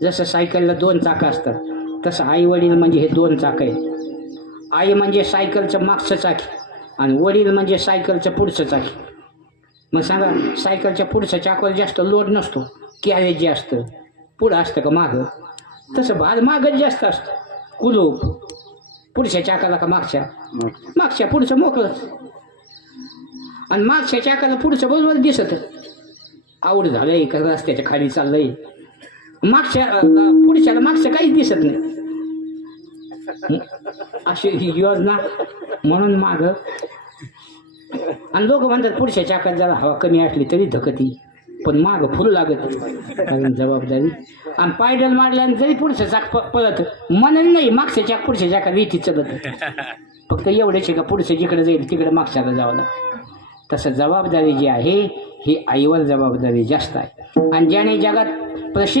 जसं सायकलला 2 चाकं असतात तसं आई वडील म्हणजे हे 2 चाकं आहे. आई म्हणजे सायकलचं मागचं चाकी आणि वडील म्हणजे सायकलचं पुढचं चाकी. मग सांगा, सायकलच्या पुढच्या चाकावर जास्त लोड नसतो, कॅरेज जे असतं पुढं असतं का मागं? तसं भार मागच जास्त असतं. कुलूप पुढच्या चाकाला का मागच्या? मागच्या. पुढचं मोकळंच. आणि मागच्या चाकाला पुढचं बरोबर दिसत आवड झालंय का रस्त्याच्या खाली चाललंय. मागच्या पुढच्याला मागचं काहीच दिसत नाही. अशी ही योजना म्हणून माग. आणि लोक म्हणतात पुढच्या चाकात जरा हवा कमी असली तरी धकती, पण माग फुल लागत कारण जबाबदारी. आणि पायडल मारल्याने जरी पुढचं चाक पळत म्हणून नाही, मागच्या चाक पुढच्या चाकात इथे चलत. फक्त एवढेच का पुढचं जिकडे जाईल तिकडे मागच्याला जावं लागतं. तसं जबाबदारी जी आहे ही आईवर जबाबदारी जास्त आहे. आणि ज्याने जगात प्रसिद्ध